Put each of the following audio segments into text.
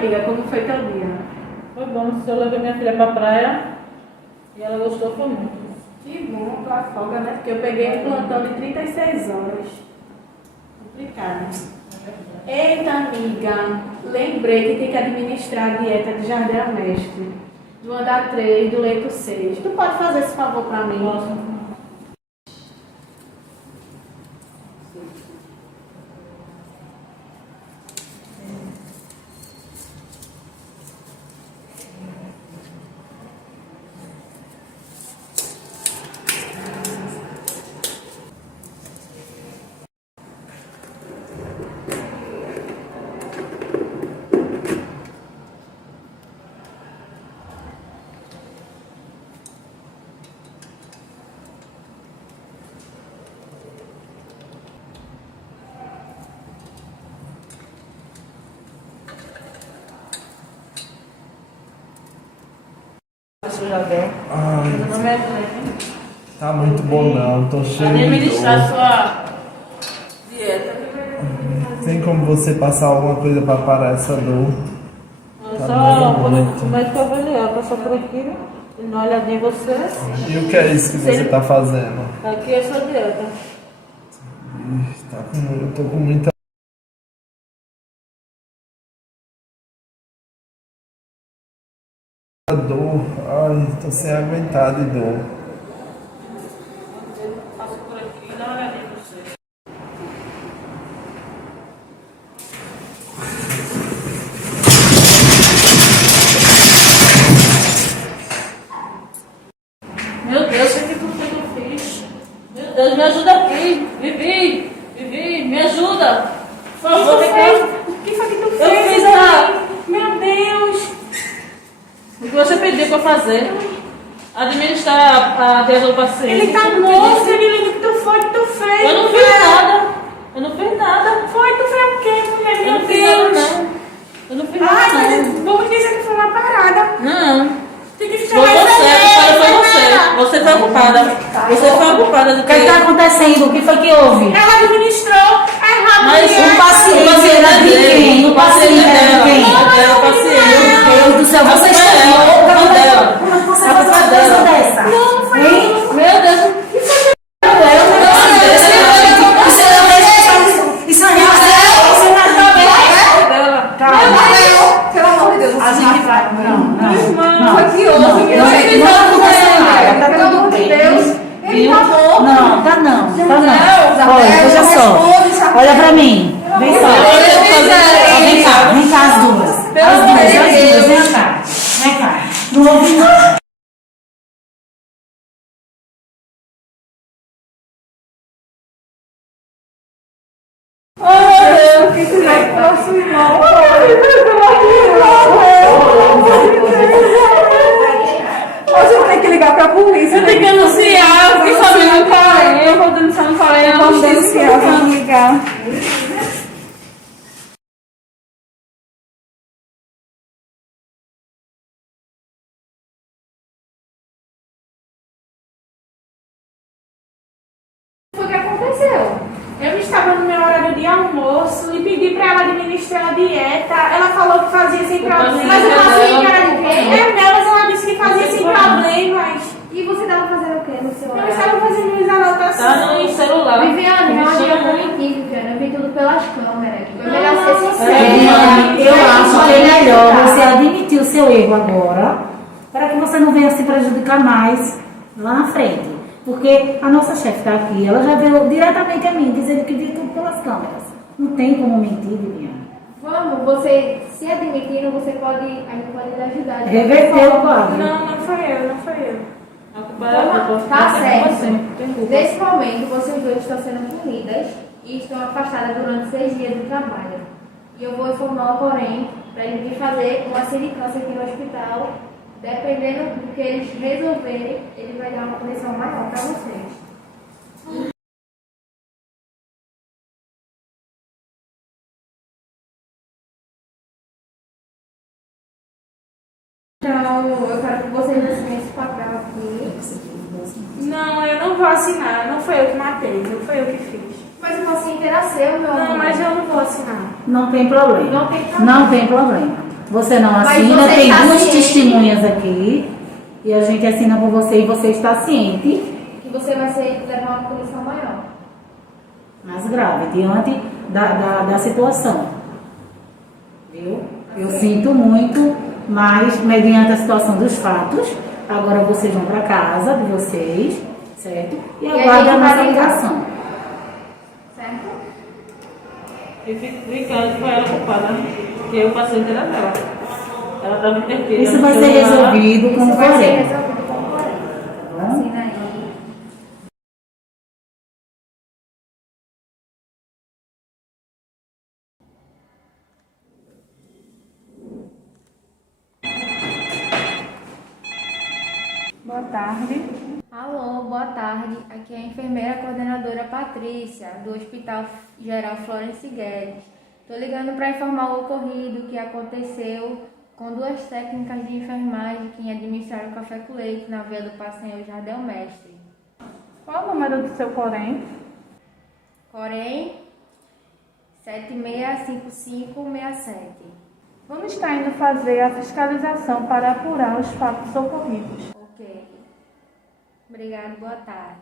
amiga, como foi teu dia? Foi bom, eu levei minha filha pra praia e ela gostou, foi muito. Que bom, tua folga, né? Porque eu peguei um plantão de 36 horas. Complicado. Eita, amiga, lembrei que tem que administrar a dieta de Jardel Mestre. Do andar 3, do leito 6. Tu pode fazer esse favor pra mim? Posso? Meu nome é Glenn. Tá muito bom não, tô cheio de Administrar dor. sua dieta. Tem como você passar alguma coisa pra parar essa dor? Eu Tá só muito. o médico avaliar, passar por aqui, ele dá uma olhadinha em você. E o que é isso que você tá fazendo? Aqui é a sua dieta. Eu tô com muita dor. Ai, tô sem aguentar de dor. Passa por aqui, dá uma olhadinha em você. Meu Deus, o que tudo que eu fiz? Meu Deus, me ajuda aqui. Vivi, me ajuda. Por favor, vem cá. O que foi que tu fez? Eu fiz a... Meu Deus! O que você pediu pra fazer? Administrar a dieta do paciente. Ele tá morto, ele que tu foi que tu fez? Eu não fiz nada. Eu não fiz nada. Foi, tu fez o quê, mulher? Eu Meu não fiz nada, Deus! não. Eu não fiz nada, Ai, não. mas vamos dizer que foi uma parada. Não. Tem que ficar Foi mais você, a culpada foi você. enfermeira. Você foi a culpada. Você foi a culpada do O que está acontecendo? O que foi que houve? Ela administrou errado. Mas mulher. O paciente era de quem? O paciente era de quem? O paciente. Meu Deus do céu, você está louca? Não dela. Como é que você A faz culpa uma é coisa dela. dessa? Não, foi Hein? Meu Deus. Isso é Dela. Pelo amor de Deus. A gente vai. Não. Foi que houve. Não aconteceu nada. Tá Pelo tudo amor de bem. Deus. Ele Viu? tá morto. Não, tá não. Isabel, Olha, veja só. Olha pra mim. Vem cá. Vem cá as duas. As duas. Vem cá. Vem cá. Não houve nada. Hoje eu tenho que ligar pra polícia. Eu tenho que anunciar. Eu fiquei sabendo no Corém. Eu vou denunciar no Corém. Vamos denunciar, vamos ligar. Foi o que aconteceu. Eu estava no meu horário de almoço e pedi para ela administrar a dieta. Ela falou que fazia sem problema. Mas o paciente era de quem? É meu, mas ela disse que fazia sem problemas. E você estava fazendo o que no seu Eu horário? estava fazendo minhas anotações. Tá no celular. Viviane, eu Viviane. adianta mentir, Viviane. Eu vi tudo pelas câmeras. Foi melhor Não, ser não, sincero. Eu acho que é melhor você admitir o seu erro agora, para que você não venha se prejudicar mais lá na frente. Porque a nossa chefe está aqui, ela já veio diretamente a mim, dizendo que viu tudo pelas câmeras. Não tem como mentir, Viviane. Vamos, você se admitindo, você pode, a gente pode lhe ajudar. Reverter o quadro. Não foi eu. A culpa é a culpa. Tá certo. Você tem culpa. Nesse momento, vocês dois estão sendo punidas e estão afastadas durante 6 dias do trabalho. E eu vou informar o Corém para ele vir fazer uma sindicância aqui no hospital. Dependendo do que eles resolverem, ele vai dar uma punição maior para vocês. Então, eu quero que vocês assinem esse papel aqui. Não, eu não vou assinar. Não foi eu que matei, não foi eu que fiz. Mas o paciente era seu, meu amor. Não, mas eu não vou assinar. Não tem problema. Não tem problema. Não tem problema. Você não Mas assina, você tem está duas ciente? testemunhas aqui. E a gente assina por você e você está ciente, Que você vai levar uma punição maior. mais grave, diante da situação. Viu? Eu sinto muito, mas mediante a situação dos fatos, agora vocês vão para casa de vocês, certo? E a aguardem a gente vai nossa ligar. ligação. Certo? E fico brincando com ela culpada, porque o paciente era dela. Ela estava interferindo. Isso vai ser resolvido com Isso o vai ser Corém. resolvido com o Corém. Assina aí. Boa tarde. Alô, boa tarde. Aqui é a enfermeira coordenadora Patrícia, do Hospital Geral Florence Guedes. Estou ligando para informar o ocorrido que aconteceu com duas técnicas de enfermagem que administraram café com leite na via do Passeio Jardel Mestre. Qual o número do seu Corém? Corém 765567. Vamos estar indo fazer a fiscalização para apurar os fatos ocorridos. Ok. Obrigado, boa tarde.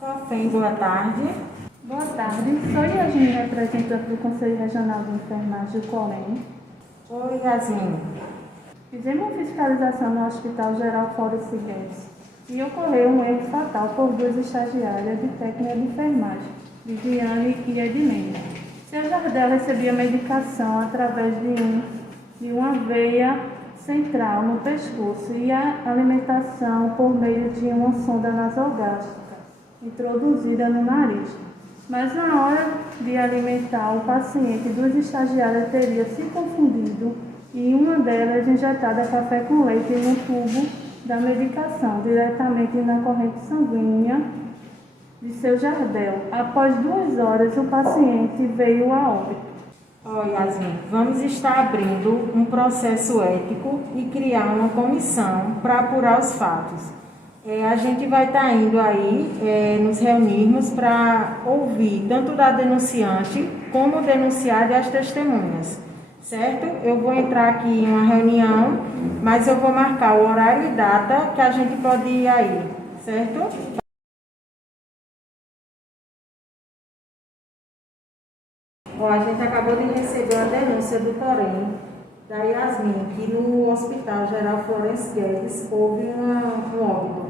Café, boa tarde. Boa tarde. Sou Yasmin, representante do Conselho Regional de Enfermagem do Corém. Oi, Yasmin. Fizemos uma fiscalização no Hospital Geral Florence Guedes e ocorreu um erro fatal por duas estagiárias de técnica de enfermagem, Viviane e Edilene. Seu Jardel recebia medicação através de uma veia central no pescoço e a alimentação por meio de uma sonda nasogástrica introduzida no nariz. Mas na hora de alimentar o paciente, duas estagiárias teriam se confundido e uma delas injetada café com leite no tubo da medicação, diretamente na corrente sanguínea de seu Jardel. Após 2 horas, o paciente veio a óbito. Yasmin, vamos estar abrindo um processo ético e criar uma comissão para apurar os fatos. A gente vai estar indo aí nos reunirmos para ouvir tanto da denunciante como o denunciado e as testemunhas, certo? Eu vou entrar aqui em uma reunião, mas eu vou marcar o horário e data que a gente pode ir aí, certo? A gente acabou de receber uma denúncia do Corém, da Yasmin, que no Hospital Geral Florence Guedes houve um óbito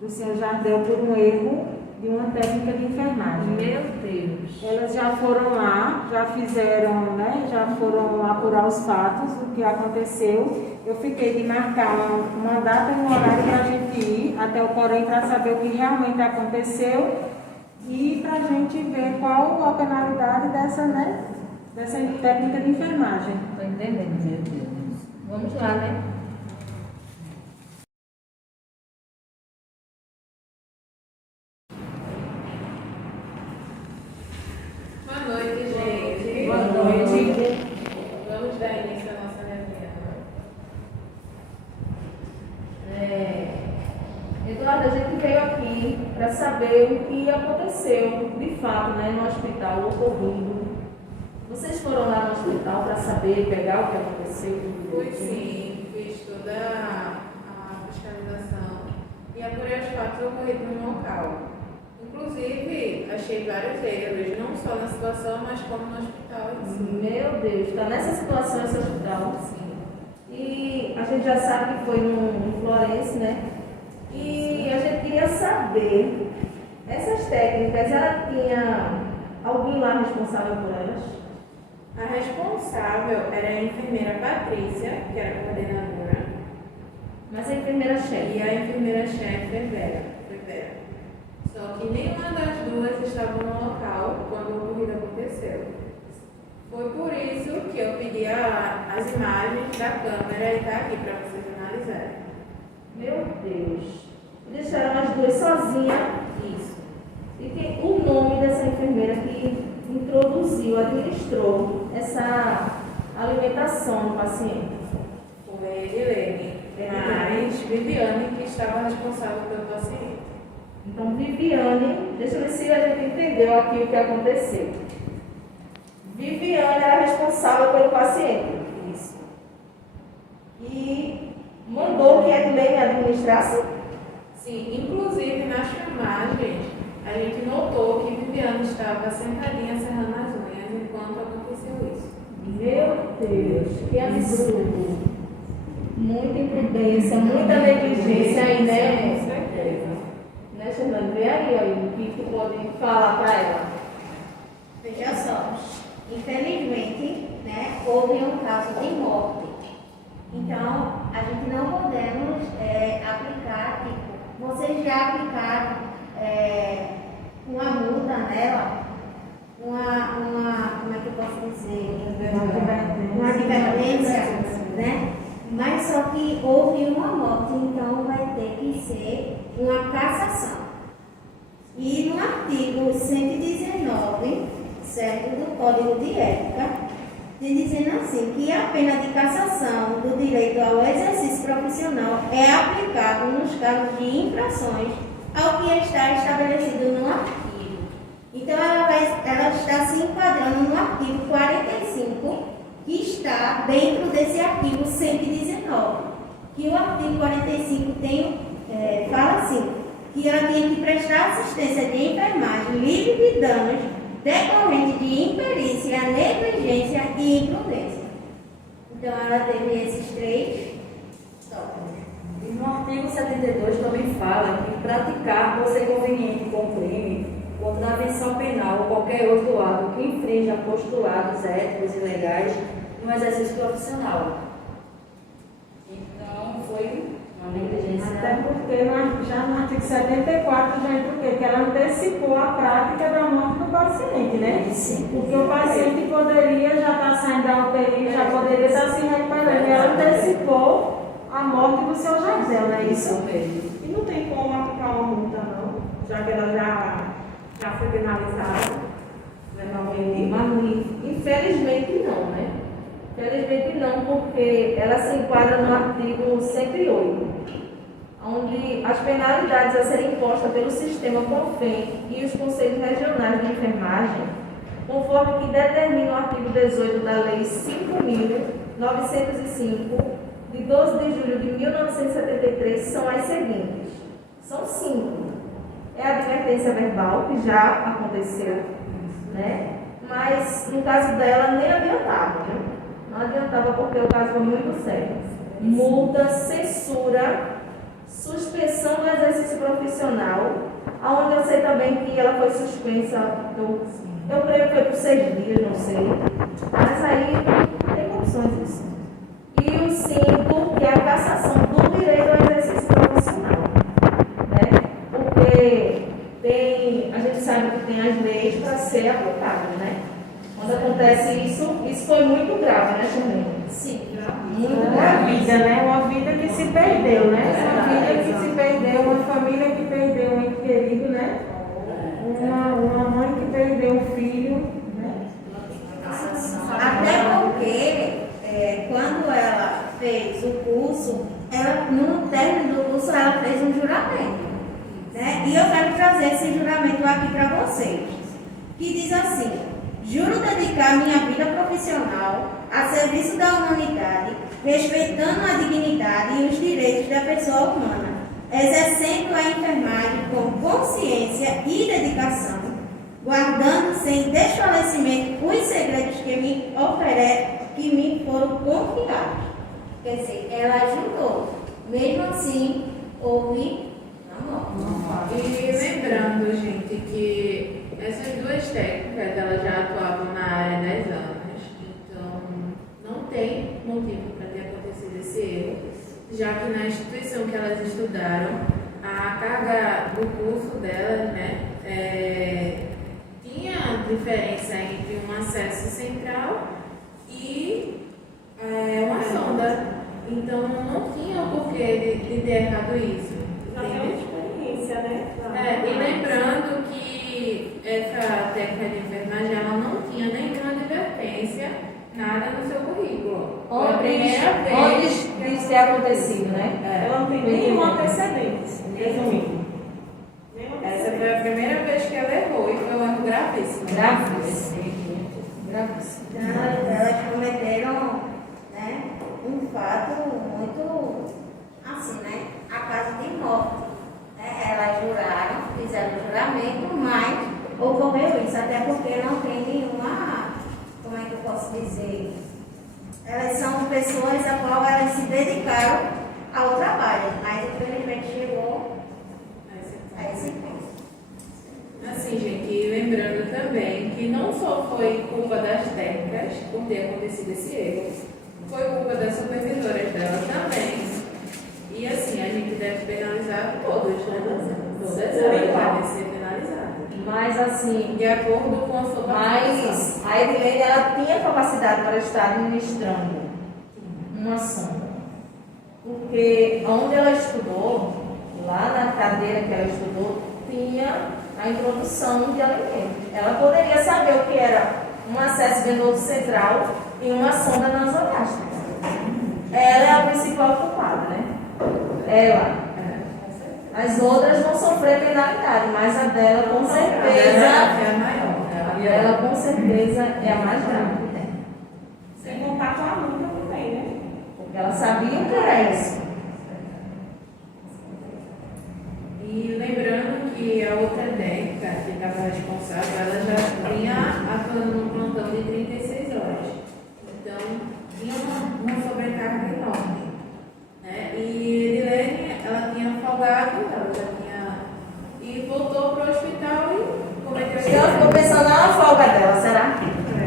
do senhor Jardel por um erro de uma técnica de enfermagem. Meu Deus. Elas já foram lá, já fizeram, já foram apurar os fatos do que aconteceu. Eu fiquei de marcar uma data e um horário para a gente ir até o Corém para saber o que realmente aconteceu e para a gente ver qual a penalidade dessa técnica de enfermagem. Estou entendendo, meu Deus. Vamos lá, né? Boa noite, gente. Boa noite. Vamos dar início à nossa reunião. Eduardo, a gente veio aqui para saber o que aconteceu, de fato, no hospital, o ocorrido. Vocês foram lá no hospital para saber, pegar o que aconteceu? Fui sim, fiz toda a fiscalização e apurei os fatos ocorridos no local. Inclusive, achei vários erros, não só na situação, mas como no hospital em si. Meu Deus, está nessa situação esse hospital? Sim. E a gente já sabe que foi no Florence, né? E a gente queria saber, essas técnicas, ela tinha alguém lá responsável por elas? A responsável era a enfermeira Patrícia, que era a coordenadora, Mas a enfermeira-chefe. e a enfermeira-chefe Vera. Só que nenhuma das duas estava no local quando o ocorrido aconteceu. Foi por isso que eu pedi as imagens da câmera e está aqui para vocês analisarem. Meu Deus. Deixaram as duas sozinhas. Isso. E tem o nome dessa enfermeira que introduziu, administrou essa alimentação do paciente? Foi Edilene, mas Viviane que estava responsável pelo paciente. Então, Viviane, deixa eu ver se a gente entendeu aqui o que aconteceu. Viviane era responsável pelo paciente. Isso. E mandou que Edilene administrasse? Sim, inclusive nas filmagens a gente notou que Viviane estava sentadinha serrando as unhas enquanto aconteceu isso. Meu Deus, que absurdo. Muita imprudência, muita negligência aí, né? Com certeza. Né, Fernando? Vê aí, o que tu pode falar para ela. Veja só, infelizmente, né, houve um caso de morte. Então, a gente não podemos aplicar, tipo, vocês já aplicaram uma multa nela, como é que eu posso dizer? Uma advertência, né? Mas só que houve uma morte, então vai ter que ser uma cassação. E no artigo 119, certo, do Código de Ética, dizendo assim, que a pena de cassação do direito ao exercício profissional é aplicável nos casos de infrações ao que está estabelecido no artigo. Então, ela está se enquadrando no artigo 45, que está dentro desse artigo 119, que o artigo 45 fala assim, que ela tem que prestar assistência de enfermagem livre de danos decorrente de imperícia, negligência e imprudência. Então, ela teve esses 3 tópicos. E no artigo 72 também fala que praticar por ser conveniente com o crime, contravenção penal ou qualquer outro ato que infrinja postulados éticos e legais no exercício profissional. Então, foi uma negligência. Até porque já no artigo 74 já entra o quê? Que ela antecipou a prática da morte do paciente, né? Sim. Porque o paciente poderia já estar saindo da UTI, já poderia estar se recuperando. E ela antecipou a morte do seu Jardel, não é isso? mesmo. E não tem como aplicar uma multa, não, já que ela já foi penalizada verbalmente. Mas, infelizmente, não, né? Infelizmente não, porque ela se enquadra no artigo 108, onde as penalidades a serem impostas pelo sistema CONFEM e os conselhos regionais de enfermagem, conforme que determina o artigo 18 da Lei 5.905, de 12 de julho de 1973, são as seguintes. São 5. É a advertência verbal, que já aconteceu, né? Mas no caso dela nem adiantava, né? Não adiantava porque o caso foi muito sério. Multa, censura, suspensão do exercício profissional, aonde eu sei também que ela foi suspensa, eu creio que foi por 6 dias, não sei. Mas aí tem opções disso. E o 5, que é a cassação do direito ao exercício profissional. Né? Porque a gente sabe que tem as leis para ser aplicadas, né? Quando acontece isso foi muito grave, né, Charlene? Sim. Muito Uma grave. vida, né? Uma vida que se perdeu, né? Uma vida que se perdeu, uma família que perdeu um ente querido, né? Uma mãe que perdeu um filho, né? Até porque, quando ela fez o curso, no término do curso, ela fez um juramento. Né? E eu quero trazer esse juramento aqui para vocês, que diz assim: juro dedicar minha vida profissional a serviço da humanidade, respeitando a dignidade e os direitos da pessoa humana, exercendo a enfermagem com consciência e dedicação, guardando sem desfalecimento os segredos que me foram confiados. Quer dizer, ela ajudou. Mesmo assim, houve a morte. E lembrando, gente, que essas 2 técnicas elas já atuavam na área há 10 anos, então não tem motivo para ter acontecido esse erro, já que na instituição que elas estudaram, a carga do curso delas, né, tinha diferença entre um acesso central e uma sonda. Então não tinha o porquê de ter errado isso. Já tem uma experiência, né? E lembrando que essa técnica de enfermagem ela não tinha nenhuma advertência, nada no seu currículo. Foi a primeira vez. Antes de ter acontecido, né? Ela não tem nenhum antecedente, resumindo. Essa foi a primeira vez que ela errou e foi um erro gravíssimo. Gravíssimo. Gravíssimo. Então, elas cometeram, né, um fato muito, assim, né, a causa de morte. Né? Elas juraram, fizeram o juramento, mas ocorreu isso, até porque não tem nenhuma, como é que eu posso dizer, elas são pessoas a qual elas se dedicaram ao trabalho, mas infelizmente chegou a esse ponto. Assim, gente, e lembrando também que não só foi culpa das técnicas por ter acontecido esse erro, foi culpa das supervisoras dela também. E assim, a gente deve penalizar todos, né? Todas elas devem ser penalizadas. Mas assim, De acordo com a sua mas a Edilene, ela tinha capacidade para estar administrando uma sonda. Porque onde ela estudou, lá na cadeira que ela estudou, tinha a introdução de alimentos. Ela poderia saber o que era um acesso venoso central e uma sonda nasogástrica. Ela é a principal culpada, né? Ela. As outras vão sofrer penalidade, mas a dela com certeza, é a maior. ela com certeza é a mais grave que tem. Sem contar com a aluna também, né? Porque ela sabia o que era isso. E lembrando que a outra técnica que estava responsável, ela já vinha atuando no plantão de 36 horas. Então, tinha uma sobrecarga enorme. Né? E Edilene, ela tinha folgado, ela já tinha. E voltou para o hospital e cometeu Acho que ela ficou pensando na folga dela, será?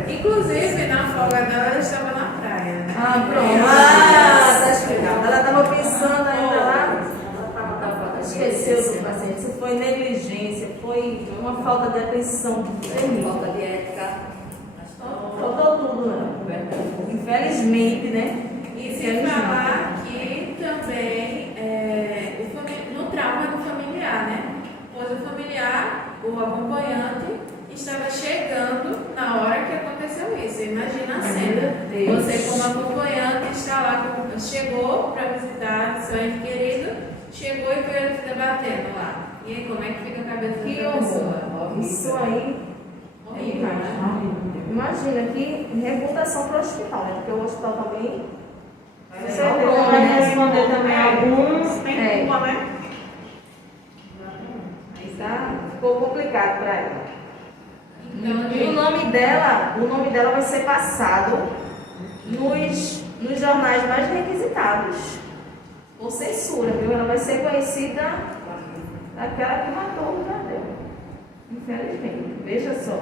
Inclusive, na folga dela, ela estava na praia. Né? Ah, pronto. Ah, tá explicado. Ela estava pensando ainda lá. Esqueceu do paciente. Isso foi negligência, foi uma falta de atenção terrível. Falta de ética. Faltou tudo, não. Infelizmente, né? E sem falar que também no trauma do familiar, né? Pois o familiar, o acompanhante, estava chegando na hora que aconteceu isso. Imagina a cena. Você, como acompanhante, está lá, chegou para visitar seu ente querido, chegou e viu ele se debatendo lá. E aí, como é que fica a cabeça Que da pessoa? horror. Isso aí. Horrível, né? Imagina que reputação para o hospital, né? Porque o hospital também. Você vai responder também alguns, tem culpa, né? Ficou complicado para ela. Então, E o nome dela vai ser passado nos jornais mais requisitados por censura, viu? Ela vai ser conhecida aquela que matou o Jardel. Infelizmente. Veja só.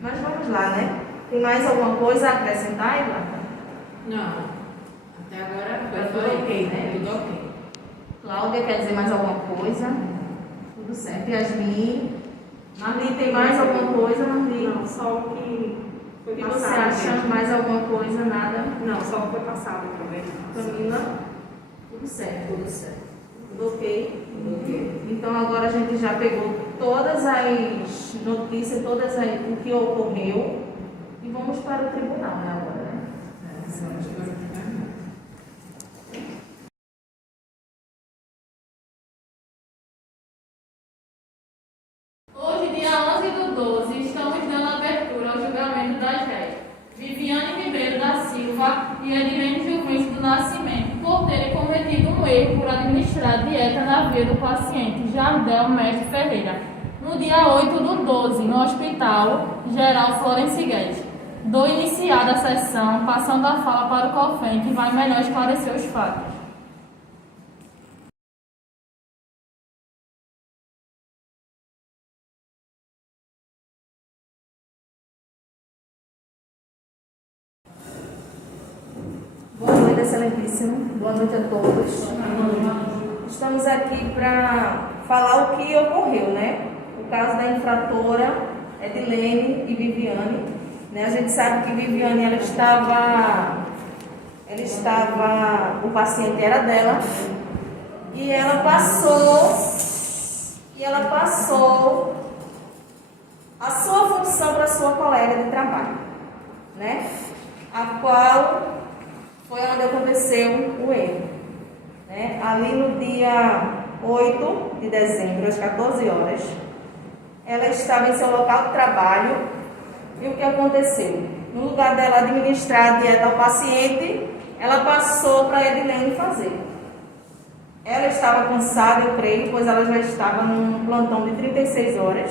Mas vamos lá, né? Tem mais alguma coisa a acrescentar, Ivana? não. Até agora foi Tudo ok, né? Tudo ok. Cláudia, quer dizer mais alguma coisa? Tudo certo. Yasmin? Marli, tem mais alguma coisa, Marli? Não, só o que foi O que você passado. acha? mesmo. Mais alguma coisa? Nada? Não, só o que foi passado também. Camila? Tudo certo. Tudo certo. Tudo ok? Tudo ok. Então agora a gente já pegou todas as notícias, o que ocorreu e vamos para o tribunal, né, agora, né? Hoje, dia 11/12, estamos dando abertura ao julgamento das réis Viviane Ribeiro da Silva e Edilene Gilvins do Nascimento por terem cometido um erro por administrar dieta na via do paciente Jardel Mestre Ferreira, no dia 8/12, no Hospital Geral Florence Guedes. Dou iniciada a sessão, passando a fala para o COFEM, que vai melhor esclarecer os fatos. Boa noite, excelentíssimo. Boa noite a todos. Estamos aqui para falar o que ocorreu, né? O caso da infratora Edilene e Viviane. Né? A gente sabe que Viviane, o paciente era dela, e ela passou a sua função para sua colega de trabalho, né? a qual foi onde aconteceu o erro. Né? Ali no dia 8 de dezembro, às 14 horas, ela estava em seu local de trabalho e o que aconteceu? No lugar dela administrar a dieta ao paciente, ela passou para a Edilene fazer. Ela estava cansada, eu creio, pois ela já estava num plantão de 36 horas,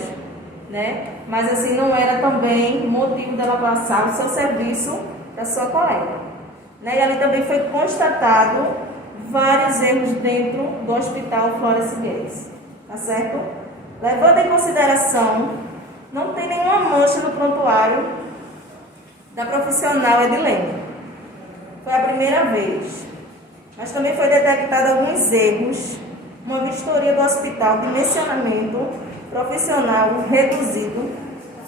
né? Mas assim, não era também motivo dela passar o seu serviço para sua colega. Né? E ali também foi constatado vários erros dentro do Hospital Flores Figueiras, tá certo? Levando em consideração, não tem nenhuma mancha no prontuário da profissional Edilene. Foi a primeira vez. Mas também foi detectado alguns erros, uma vistoria do hospital, dimensionamento profissional reduzido,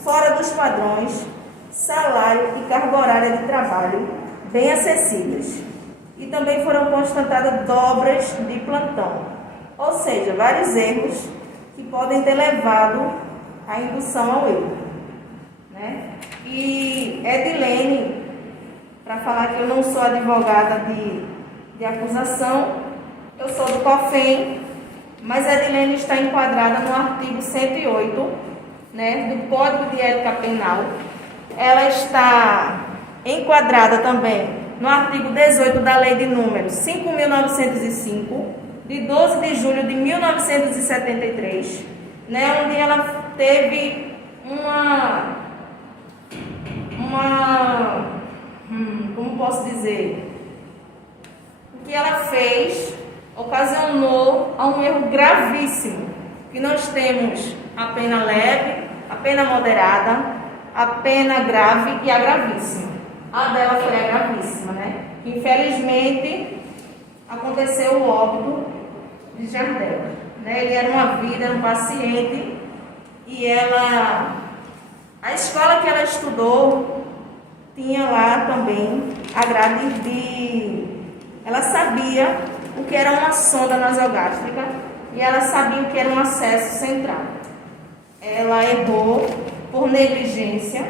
fora dos padrões, salário e carga horária de trabalho bem acessíveis. E também foram constatadas dobras de plantão, ou seja, vários erros que podem ter levado à indução ao erro. Né? E Edilene, para falar que eu não sou advogada de acusação, eu sou do COFEM, mas a Edilene está enquadrada no artigo 108, né, do Código de Ética Penal. Ela está enquadrada também no artigo 18 da Lei de número 5.905, de 12 de julho de 1973, né, onde ela teve como posso dizer? O que ela fez ocasionou a um erro gravíssimo, que nós temos a pena leve, a pena moderada, a pena grave e a gravíssima. A dela foi a gravíssima, né? Infelizmente, aconteceu o óbito de Jardel. Né? Ele era uma vida, era um paciente, e a escola que ela estudou tinha lá também a grade de... Ela sabia o que era uma sonda nasogástrica e ela sabia o que era um acesso central. Ela errou por negligência,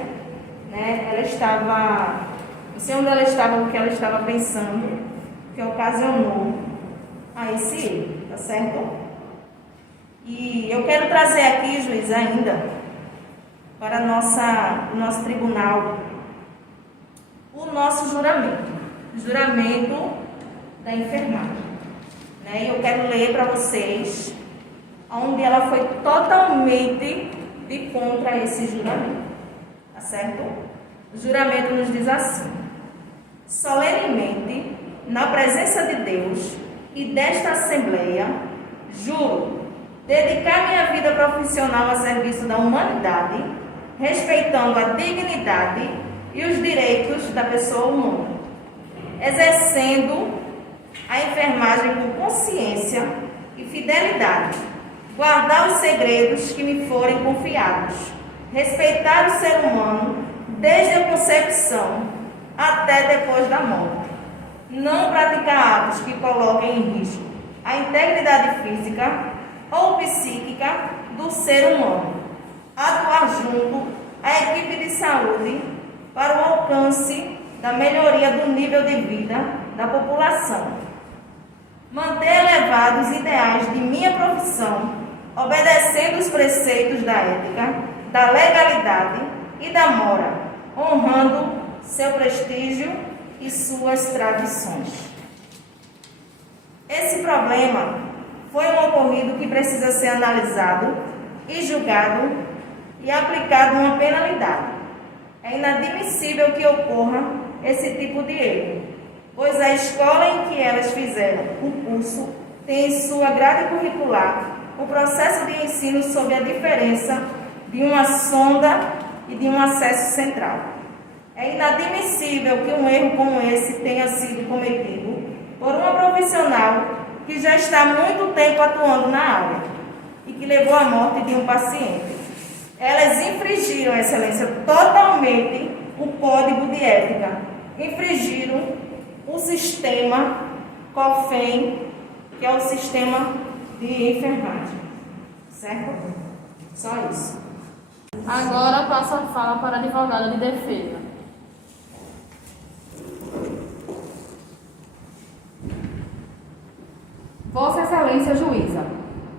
né? Ela estava... Não sei onde ela estava, o que ela estava pensando, que ocasionou a esse erro, tá certo? E eu quero trazer aqui, juiz, ainda, para o nosso tribunal, o nosso juramento. Juramento da enfermagem. Né? E eu quero ler para vocês onde ela foi totalmente de contra esse juramento. Tá certo? O juramento nos diz assim: solenemente, na presença de Deus e desta Assembleia, juro dedicar minha vida profissional a serviço da humanidade, respeitando a dignidade e os direitos da pessoa humana, exercendo a enfermagem com consciência e fidelidade, guardar os segredos que me forem confiados, respeitar o ser humano desde a concepção até depois da morte, não praticar atos que coloquem em risco a integridade física ou psíquica do ser humano, atuar junto à equipe de saúde para o alcance da melhoria do nível de vida da população, manter elevados os ideais de minha profissão, obedecendo os preceitos da ética, da legalidade e da moral, honrando seu prestígio e suas tradições. Esse problema foi um ocorrido que precisa ser analisado e julgado e aplicado uma penalidade. É inadmissível que ocorra esse tipo de erro, pois a escola em que elas fizeram o curso tem em sua grade curricular o processo de ensino sobre a diferença de uma sonda e de um acesso central. É inadmissível que um erro como esse tenha sido cometido por uma profissional que já está há muito tempo atuando na área e que levou à morte de um paciente. Elas infringiram, Excelência, totalmente o Código de Ética, infringiram o sistema COFEM, que é o sistema de enfermagem, certo? Só isso. Agora passo a fala para a advogada de defesa. Excelência Juíza,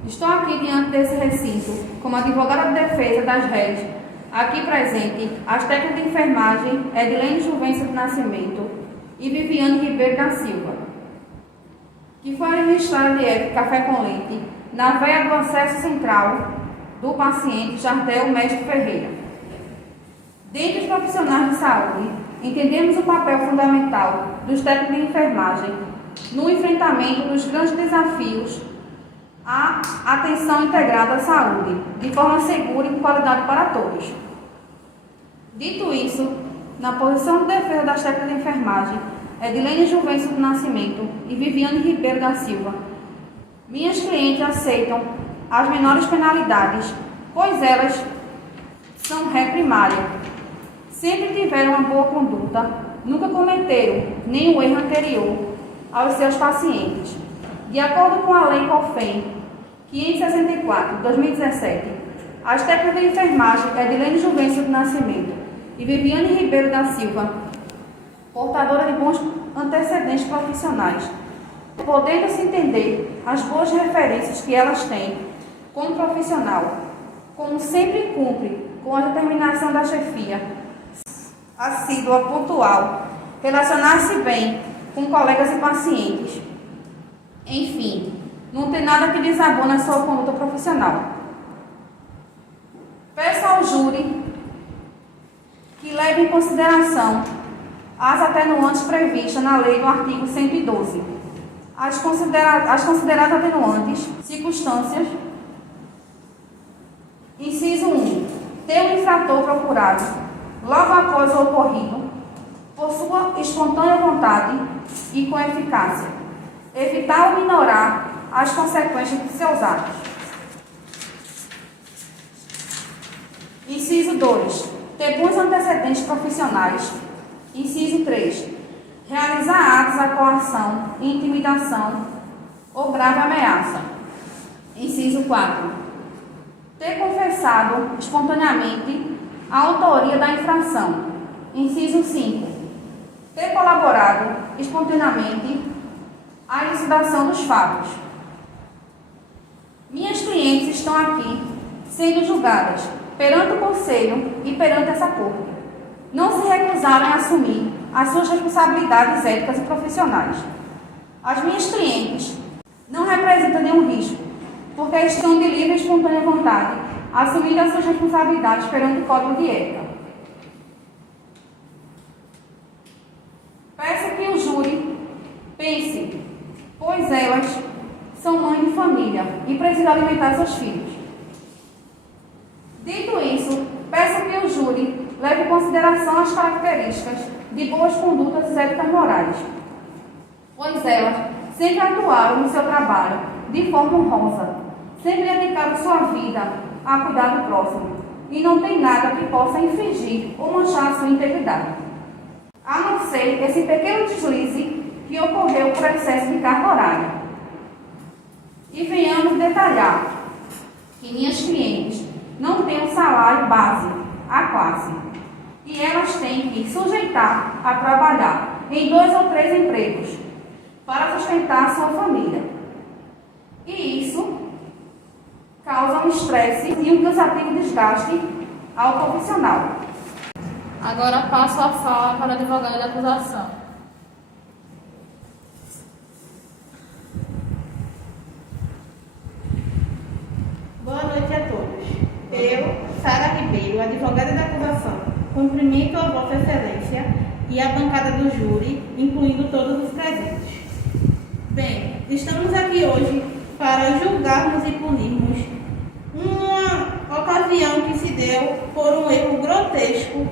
estou aqui diante desse recinto como advogada de defesa das réis, aqui presente as técnicas de enfermagem Edilene Juvencio do Nascimento e Viviane Ribeiro da Silva, que foi administrada de ética café com leite na veia do acesso central do paciente Jardel Mestre Ferreira. Dentre os profissionais de saúde, entendemos o papel fundamental dos técnicos de enfermagem no enfrentamento dos grandes desafios à atenção integrada à saúde, de forma segura e com qualidade para todos. Dito isso, na posição de defesa das técnicas de enfermagem, Edilene Juvencio do Nascimento e Viviane Ribeiro da Silva, minhas clientes aceitam as menores penalidades, pois elas são ré primária. Sempre tiveram uma boa conduta, nunca cometeram nenhum erro anterior aos seus pacientes. De acordo com a Lei COFEM 564, 2017, as técnicas de enfermagem Edilene Juvencio do Nascimento e Viviane Ribeiro da Silva, portadora de bons antecedentes profissionais, podendo-se entender as boas referências que elas têm como profissional, como sempre cumpre com a determinação da chefia, assídua, pontual, relacionar-se bem com colegas e pacientes. Enfim, não tem nada que desabone na sua conduta profissional. Peço ao júri que leve em consideração as atenuantes previstas na lei do artigo 112. As consideradas atenuantes, circunstâncias. Inciso 1. Ter o infrator procurado, logo após o ocorrido, por sua espontânea vontade e com eficácia, evitar ou minorar as consequências de seus atos. Inciso 2. Ter bons antecedentes profissionais. Inciso 3. Realizar atos à coação, intimidação ou grave ameaça. Inciso 4. Ter confessado espontaneamente a autoria da infração. Inciso 5. Ter colaborado espontaneamente à elucidação dos fatos. Minhas clientes estão aqui sendo julgadas perante o Conselho e perante essa Corte. Não se recusaram a assumir as suas responsabilidades éticas e profissionais. As minhas clientes não representam nenhum risco, porque estão de livre e espontânea vontade, assumindo as suas responsabilidades perante o Código de Ética. Peço que o júri pense, pois elas são mães de família e precisam alimentar seus filhos. Dito isso, peço que o júri leve em consideração as características de boas condutas éticas morais, pois elas sempre atuaram no seu trabalho de forma honrosa, sempre dedicaram sua vida a cuidar do próximo e não tem nada que possa infringir ou manchar a sua integridade, a não ser esse pequeno deslize que ocorreu por excesso de carga horária. E venhamos detalhar que minhas clientes não têm um salário base, a classe, e elas têm que sujeitar a trabalhar em 2 ou 3 empregos para sustentar a sua família. E isso causa um estresse e um cansativo desgaste ao profissional. Agora passo a fala para a advogada da acusação. Boa noite a todos. Eu, Sara Ribeiro, advogada da acusação, cumprimento a Vossa Excelência e a bancada do júri, incluindo todos os presentes. Bem, estamos aqui hoje para julgarmos e punirmos uma ocasião que se deu por um erro grotesco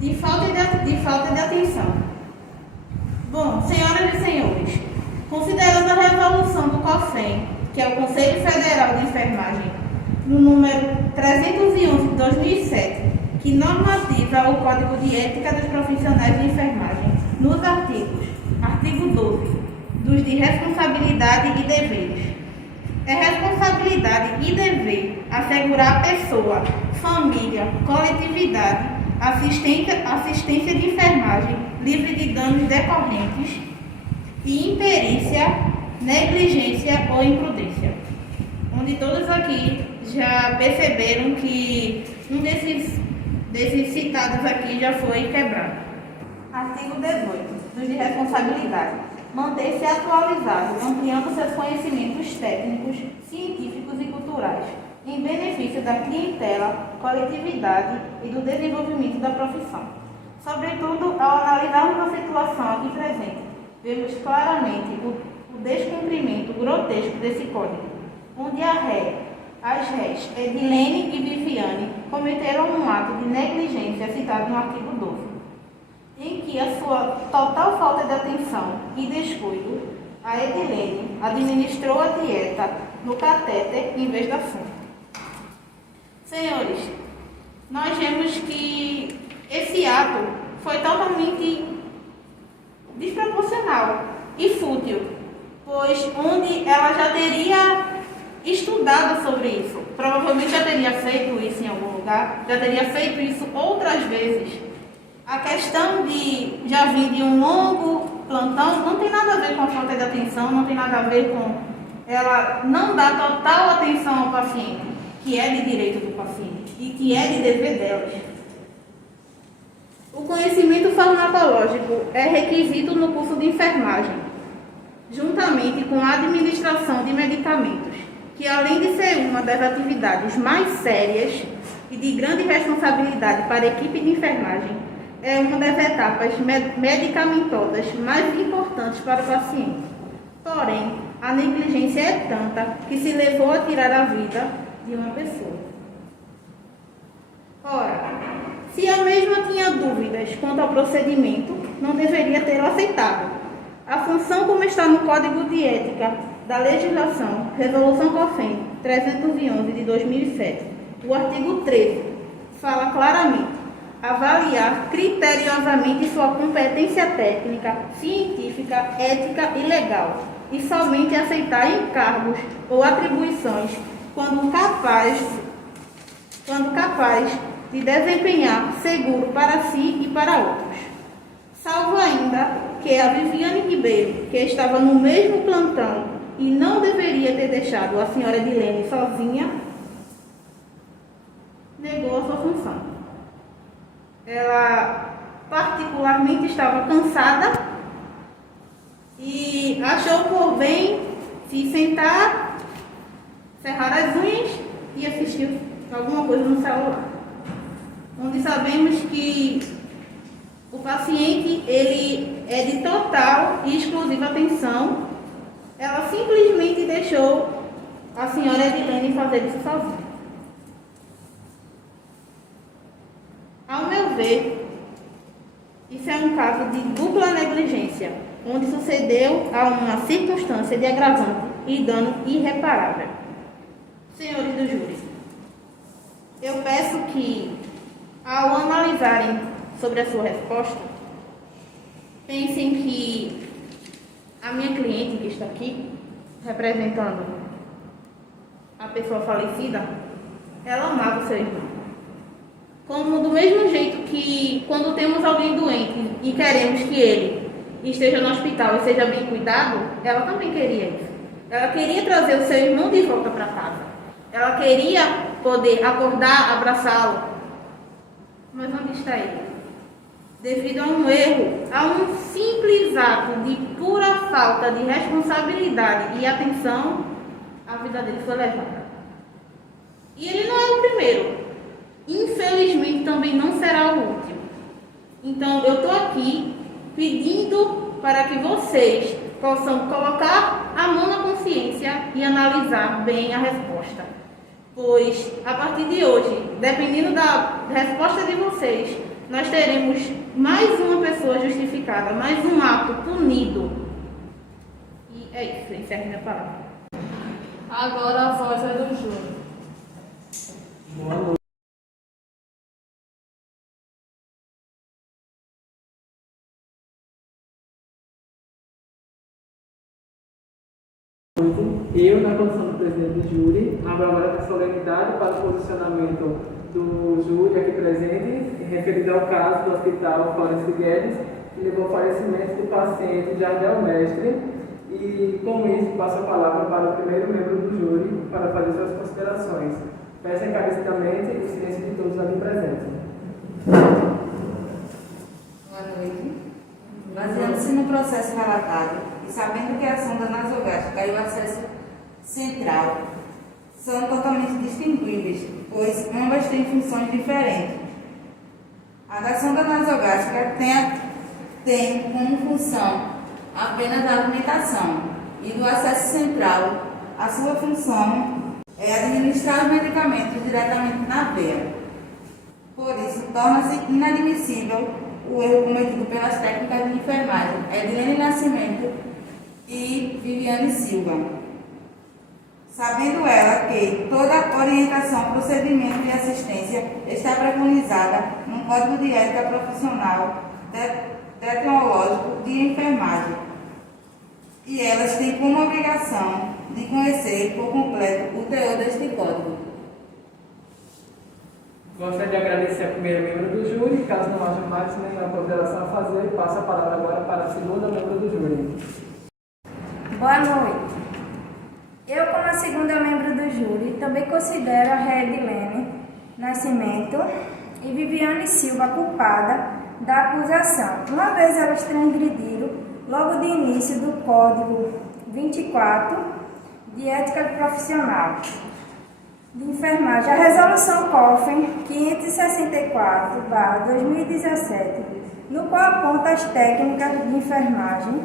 de falta de atenção. Bom, senhoras e senhores, considerando a resolução do COFEM, que é o Conselho Federal de Enfermagem, no número 311 de 2007, que normatiza o Código de Ética dos Profissionais de Enfermagem, nos artigo 12, dos de responsabilidade e deveres. É responsabilidade e dever assegurar a pessoa, família, coletividade, assistência de enfermagem livre de danos decorrentes e imperícia negligência ou imprudência. Onde todos aqui já perceberam que um desses citados aqui já foi quebrado. Artigo 18. Dos de responsabilidade. Manter-se atualizado, ampliando seus conhecimentos técnicos, científicos e culturais, em benefício da clientela, coletividade e do desenvolvimento da profissão. Sobretudo, ao analisarmos a situação aqui presente, vemos claramente o descumprimento grotesco desse código, onde as réis Edilene e Viviane cometeram um ato de negligência citado no artigo 12, em que a sua total falta de atenção e descuido, a Edilene administrou a dieta no catéter em vez da sonda. Senhores, nós vemos que esse ato foi totalmente desproporcional e fútil, pois onde ela já teria estudado sobre isso, provavelmente já teria feito isso em algum lugar, já teria feito isso outras vezes. A questão de já vir de um longo plantão não tem nada a ver com a falta de atenção, não tem nada a ver com ela não dar total atenção ao paciente, que é de direito do paciente e que é de dever delas. O conhecimento farmacológico é requisito no curso de enfermagem, juntamente com a administração de medicamentos, que além de ser uma das atividades mais sérias e de grande responsabilidade para a equipe de enfermagem, é uma das etapas medicamentosas mais importantes para o paciente. Porém, a negligência é tanta que se levou a tirar a vida de uma pessoa. Ora, se a mesma tinha dúvidas quanto ao procedimento, não deveria tê-lo aceitado. A função, como está no Código de Ética da Legislação, Resolução COFEN 311 de 2007, o artigo 13, fala claramente: avaliar criteriosamente sua competência técnica, científica, ética e legal, e somente aceitar encargos ou atribuições quando capaz de desempenhar seguro para si e para outros. Salvo ainda que a Viviane Ribeiro, que estava no mesmo plantão e não deveria ter deixado a senhora Edilene sozinha, negou a sua função. Ela particularmente estava cansada e achou por bem se sentar, cerrar as unhas e assistir alguma coisa no celular. Onde sabemos que o paciente ele é de total e exclusiva atenção, ela simplesmente deixou a senhora Edilene fazer isso sozinha. Ao meu ver, isso é um caso de dupla negligência, onde sucedeu a uma circunstância de agravante e dano irreparável. Senhores do júri, eu peço que, ao analisarem sobre a sua resposta, pensem que a minha cliente que está aqui, representando a pessoa falecida, ela amava o seu irmão. Como do mesmo jeito que quando temos alguém doente e queremos que ele esteja no hospital e seja bem cuidado, ela também queria isso. Ela queria trazer o seu irmão de volta para casa. Ela queria poder acordar, abraçá-lo. Mas onde está ele? Devido a um erro, a um simples ato de pura falta de responsabilidade e atenção, a vida dele foi levada. E ele não é o primeiro. Infelizmente, também não será o último. Então, eu estou aqui pedindo para que vocês possam colocar a mão na consciência e analisar bem a resposta. Pois, a partir de hoje, dependendo da resposta de vocês, nós teremos mais uma pessoa justificada, mais um ato punido. E é isso, eu encerro minha palavra. Agora a voz é do júri. Boa noite. Eu, na condição do presidente do júri, abro agora a solenidade para o posicionamento do júri aqui presente, referido ao caso do Hospital Florence Guedes, que levou ao falecimento do paciente Jardel Mestre, E com isso, passo a palavra para o primeiro membro do júri para fazer suas considerações. Peço encarecidamente o silêncio de todos ali presentes. Boa noite. Baseando-se no processo relatado e sabendo que a sonda nasogástrica e o acesso central são totalmente distinguíveis, pois ambas têm funções diferentes. A da sonda nasogástrica tem como função apenas a alimentação e do acesso central, a sua função é administrar os medicamentos diretamente na veia. Por isso, torna-se inadmissível o erro cometido pelas técnicas de enfermagem Edilene Nascimento e Viviane Silva. Sabendo ela que toda orientação, procedimento e assistência está preconizada no Código de Ética Profissional Tecnológico de Enfermagem, e elas têm como obrigação de conhecer por completo o teor deste código. Gostaria de agradecer ao primeiro membro do júri. Caso não haja mais nenhuma consideração a fazer, passo a palavra agora para a segunda membro do júri. Boa noite. Eu, como a segunda membro do júri, também considero a Edilene Nascimento e Viviane Silva culpada da acusação, uma vez elas transgrediram logo de início do Código 24 de Ética Profissional de Enfermagem. A Resolução COFEN 564/2017, no qual aponta as técnicas de enfermagem,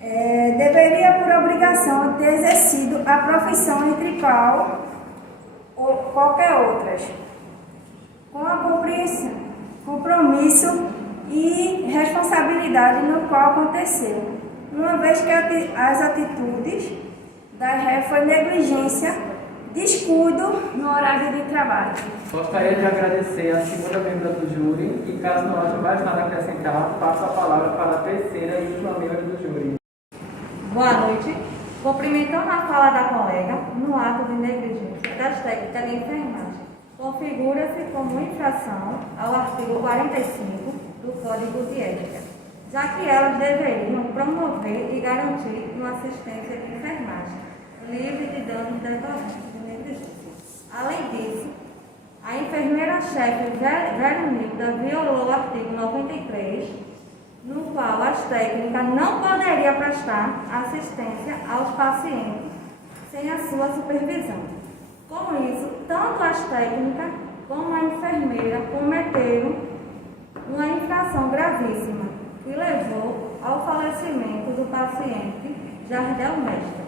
deveria, por obrigação, ter exercido a profissão entre qual ou qualquer outras, com a compromisso e responsabilidade no qual aconteceu, uma vez que as atitudes da ré foi negligência, descuido no horário de trabalho. Gostaria de agradecer a segunda membro do júri e, caso não haja mais nada a acrescentar, passo a palavra para a terceira e última membro do júri. Boa noite. Cumprimentando a fala da colega, no ato de negligência das técnicas de enfermagem, configura-se como infração ao artigo 45 do Código de Ética, já que elas deveriam promover e garantir uma assistência de enfermagem livre de danos decorrentes de negligência. Além disso, a enfermeira-chefe Veronilda violou o artigo 93, no qual as técnicas não poderiam prestar assistência aos pacientes sem a sua supervisão. Com isso, tanto as técnicas como a enfermeira cometeram uma infração gravíssima que levou ao falecimento do paciente Jardel Mestre,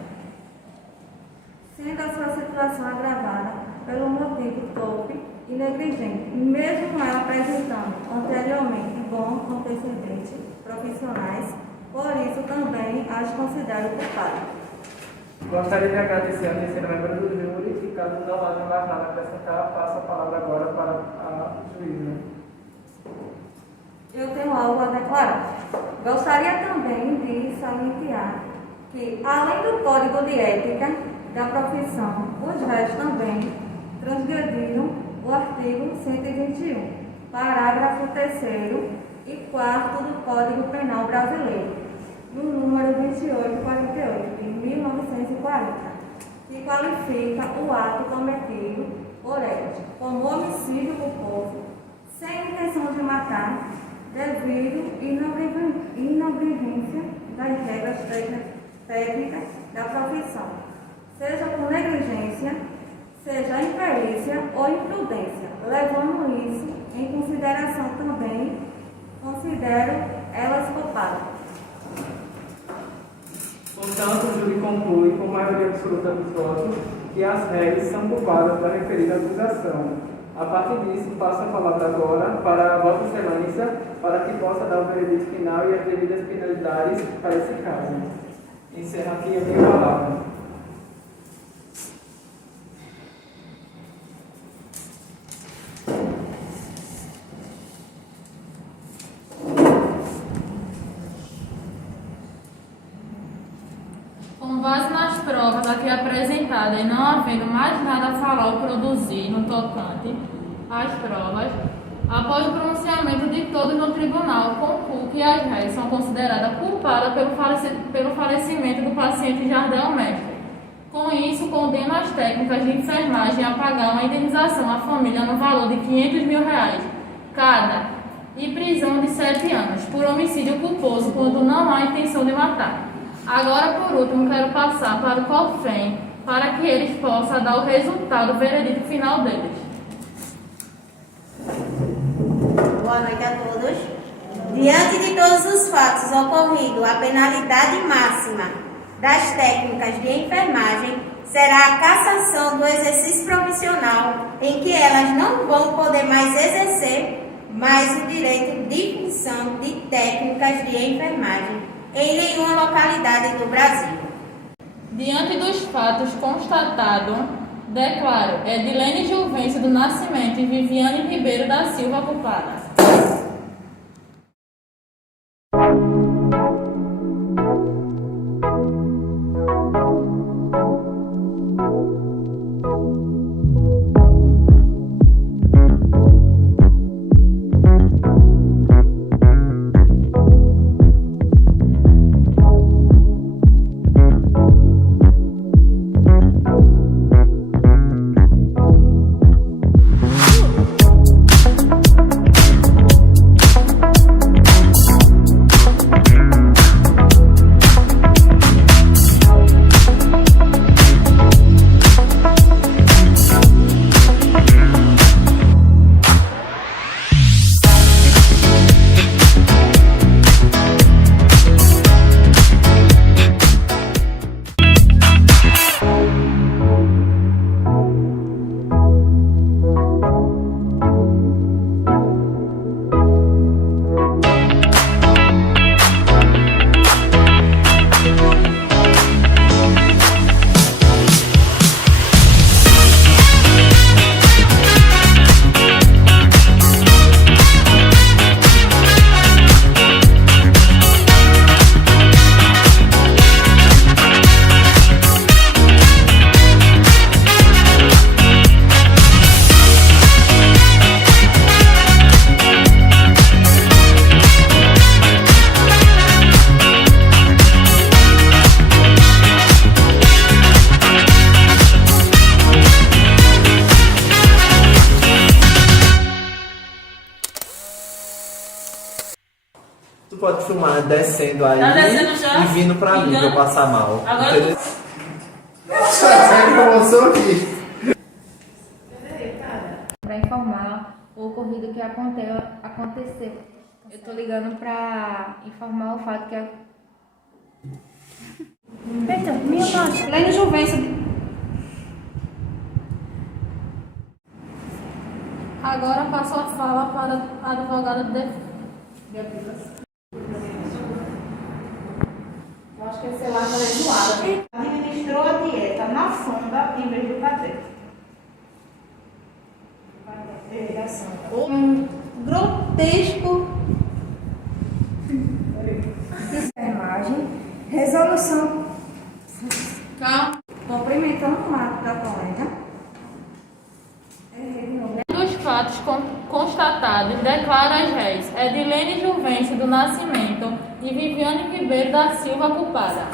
sendo a sua situação agravada pelo motivo torpe e negligente, mesmo ela apresentando anteriormente bons antecedentes profissionais, por isso também as considero culpadas. Gostaria de agradecer a terceira membro do júri e, caso não haja mais nada a acrescentar, passo a palavra agora para a juíza. Eu tenho algo a declarar. Gostaria também de salientar que, além do Código de Ética da profissão, os réus também transgrediram o artigo 121, parágrafo 3º e 4º do Código Penal Brasileiro, no número 2848 de 1940, que qualifica o ato cometido por elas como homicídio culposo, sem intenção de matar, devido inobediência das regras técnicas da profissão, seja por negligência, seja imperícia ou imprudência. Levando isso em consideração também, considero elas culpadas. Portanto, o júri conclui, com maioria absoluta dos votos, que as réis são culpadas da referida acusação. A partir disso, passo a palavra agora para a Vossa Excelência, para que possa dar o veredito final e as devidas penalidades para esse caso. Encerro aqui a minha palavra. Com base nas provas aqui apresentadas e não havendo mais nada a falar ou produzir no tocante às provas, Após o pronunciamento de todos no tribunal, concluo que as réis são consideradas culpadas pelo falecimento do paciente Jardel Mestre. Com isso, condeno as técnicas de enfermagem a pagar uma indenização à família no valor de R$500 mil cada e prisão de 7 anos por homicídio culposo quando não há intenção de matar. Agora, por último, quero passar para o COFREM para que eles possam dar o resultado, o veredito final deles. Boa noite a todos. Diante de todos os fatos ocorridos, a penalidade máxima das técnicas de enfermagem será a cassação do exercício profissional, em que elas não vão poder mais exercer mais o direito de função de técnicas de enfermagem em nenhuma localidade do Brasil. Diante dos fatos constatados, declaro Edilene Juvencio do Nascimento e Viviane Ribeiro da Silva culpadas. Tu pode filmar descendo aí Tá descendo já? e vindo pra mim pra eu passar mal. Agora Entendeu? Sério que eu sou aqui. Para informar o ocorrido que aconteceu. Eu tô ligando para informar o fato que Eita, minha nossa. Edilene Juvencio. Agora passo a fala para a advogada de defesa. Eu acho que esse celular está zoado. Administrou a dieta na sonda em vez de fazer. Um grotesco Enfermagem, resolução. Calma. Cumprimentando o ato da colega. Dos fatos constatados, declara as réis Edilene Juvencio do Nascimento e Viviane Ribeiro da Silva culpada.